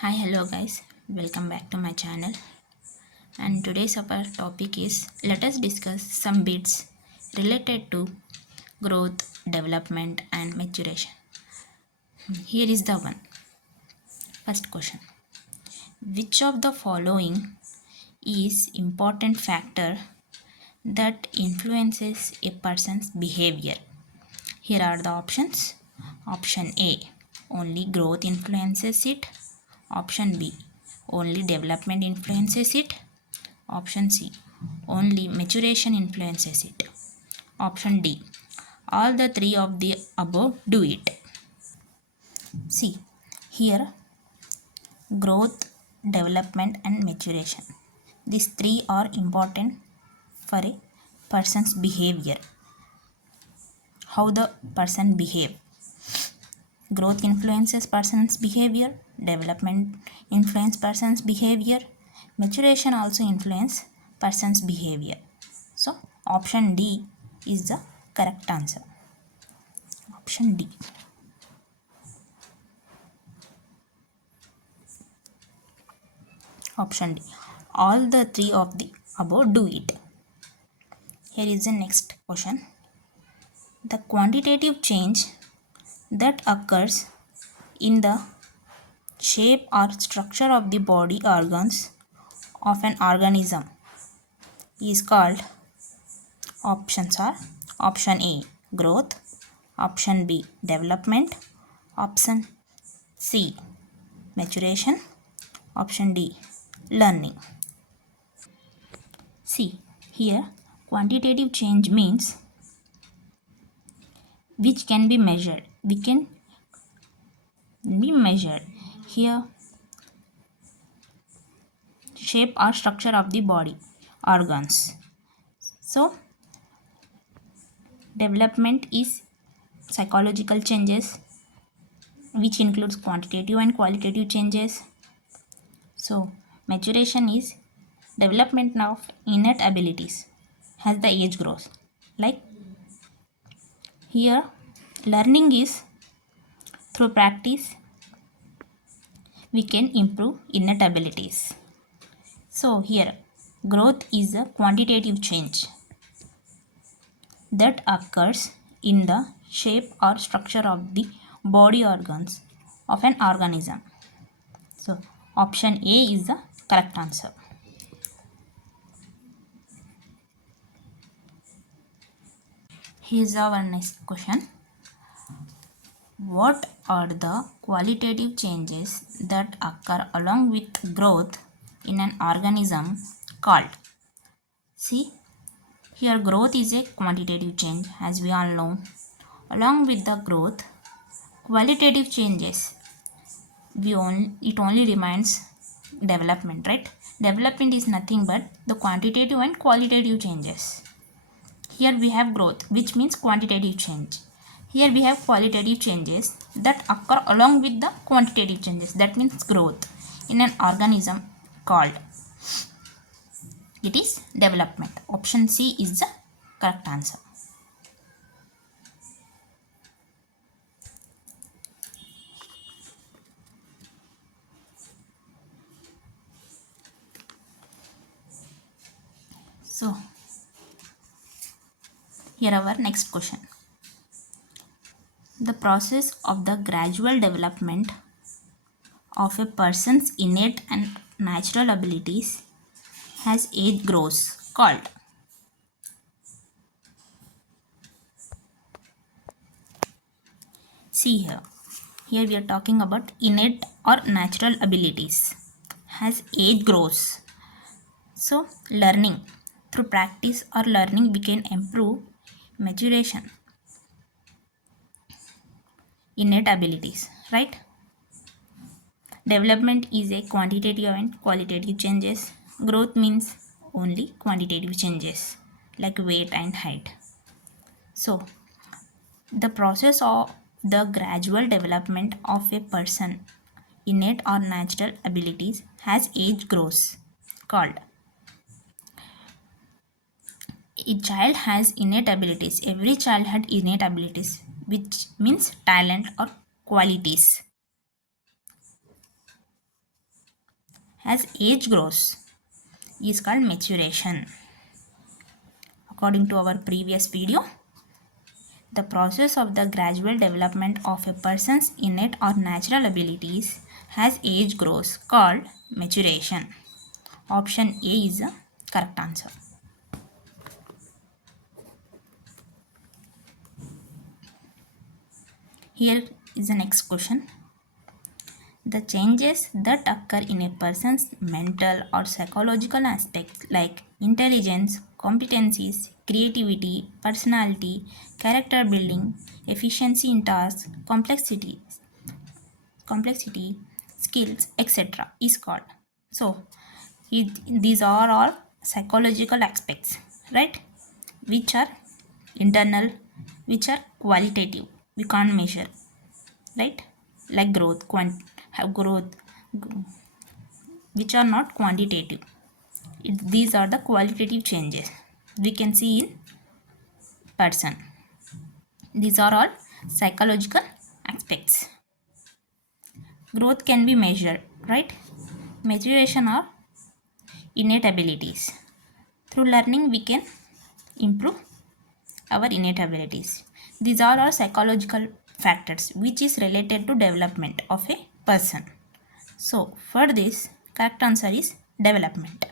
Hi, hello guys, welcome back to my channel. And today's our topic is let us discuss some bits related to growth, development, and maturation. Here is the one. First question: which of the following is important factor that influences a person's behavior? Here are the options. Option A: only growth influences it. Option B: only development influences it. Option C: only maturation influences it. Option D: all the three of the above do it. See, here growth, development, and maturation. These three are important for a person's behavior. How the person behave. Growth influences person's behavior. Development influence person's behavior. Maturation also influence person's behavior. So option D is the correct answer. Option D. Option D. All the three of the above do it. Here is the next question. The quantitative change that occurs in the shape or structure of the body organs of an organism is called. Options are option A growth, option B development, option C maturation, option D learning. See, here quantitative change means which can be measured. We can be measured. Here shape or structure of the body organs. So development is psychological changes which includes quantitative and qualitative changes. So maturation is development of innate abilities as the age grows. Like here learning is through practice we can improve innate abilities. So here growth is a quantitative change that occurs in the shape or structure of the body organs of an organism. So option A is the correct answer. Here's our next question. What are the qualitative changes that occur along with growth in an organism called? See, here growth is a quantitative change as we all know. Along with the growth, qualitative changes, it only remains development, right? Development is nothing but the quantitative and qualitative changes. Here we have growth, which means quantitative change. Here we have qualitative changes that occur along with the quantitative changes. That means growth in an organism called. It is development. Option C is the correct answer. So here our next question. The process of the gradual development of a person's innate and natural abilities as age grows called. See here. Here we are talking about innate or natural abilities as age grows. So learning through practice or learning we can improve maturation innate abilities, right? Development is a quantitative and qualitative changes. Growth means only quantitative changes like weight and height. So the process of the gradual development of a person innate or natural abilities as age grows called. A child has innate abilities. Every child had innate abilities, which means talent or qualities. as age grows is called maturation. According to our previous video, the process of the gradual development of a person's innate or natural abilities as age grows called maturation. Option A is the correct answer. Here is the next question. The changes that occur in a person's mental or psychological aspects like intelligence, competencies, creativity, personality, character building, efficiency in tasks, complexity, skills, etc. is called. So, these are all psychological aspects, right? Which are internal, which are qualitative. We can't measure, right? Like growth, which are not quantitative. These are the qualitative changes we can see in person. These are all psychological aspects. Growth can be measured, right? Maturation or innate abilities. Through learning, we can improve our innate abilities. These are all psychological factors which is related to development of a person. So, for this, correct answer is development.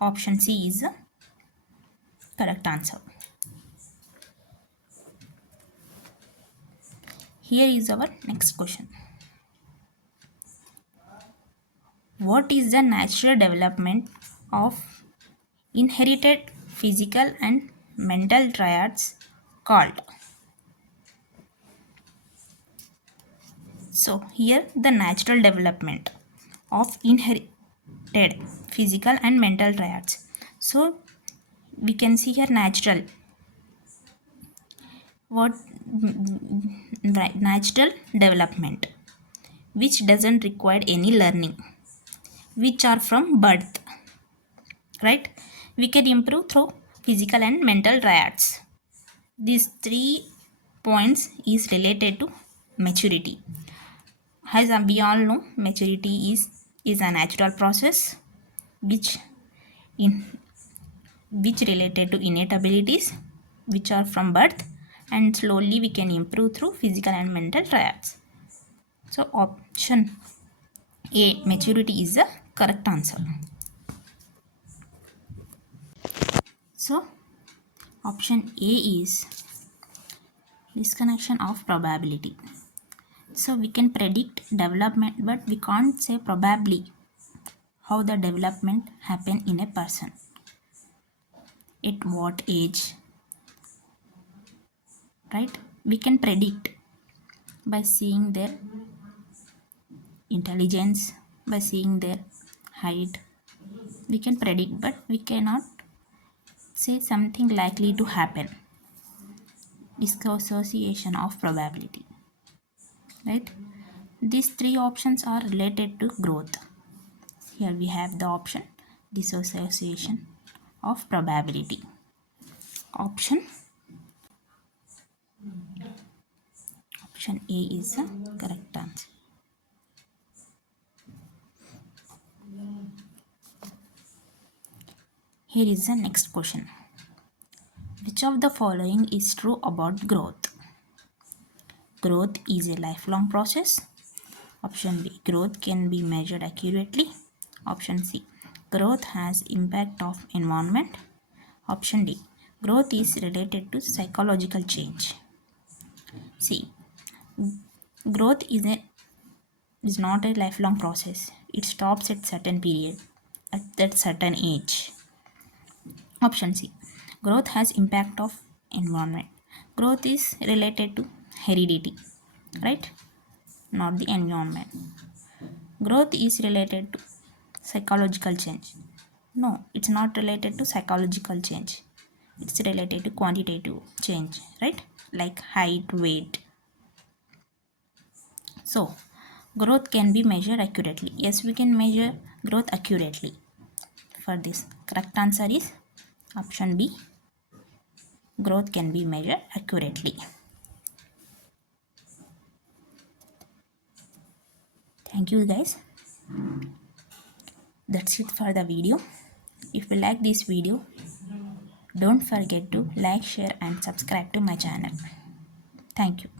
Option C is the correct answer. Here is our next question. What is the natural development of inherited physical and mental triads called? So, here the natural development of inherited physical and mental triads. So, we can see here natural. What natural development which doesn't require any learning, which are from birth, right? We can improve through physical and mental triads. These 3 points is related to maturity. As we all know, maturity is a natural process which in which related to innate abilities which are from birth, and slowly we can improve through physical and mental triads. So option A, maturity, is the correct answer. So option A is disconnection of probability. So we can predict development, but we can't say probably how the development happen in a person, at what age, right? We can predict by seeing their intelligence, by seeing their height. We can predict, but we cannot say something likely to happen. Dissociation of probability, right? These 3 options are related to growth. Here we have the option dissociation of probability. Option A is the correct answer. Here is the next question. Which of the following is true about growth? Growth is a lifelong process. Option B, growth can be measured accurately. Option C, growth has impact of environment. Option D, growth is related to psychological change. C, growth is not a lifelong process. It stops at certain period, at that certain age. Option C, growth has impact of environment. Growth is related to heredity, right? Not the environment. Growth is related to psychological change. No, it's not related to psychological change. It's related to quantitative change, right? Like height, weight. So, growth can be measured accurately. Yes, we can measure growth accurately. For this, correct answer is option B. Growth can be measured accurately. Thank you guys. That's it for the video. If you like this video, don't forget to like, share and subscribe to my channel. Thank you.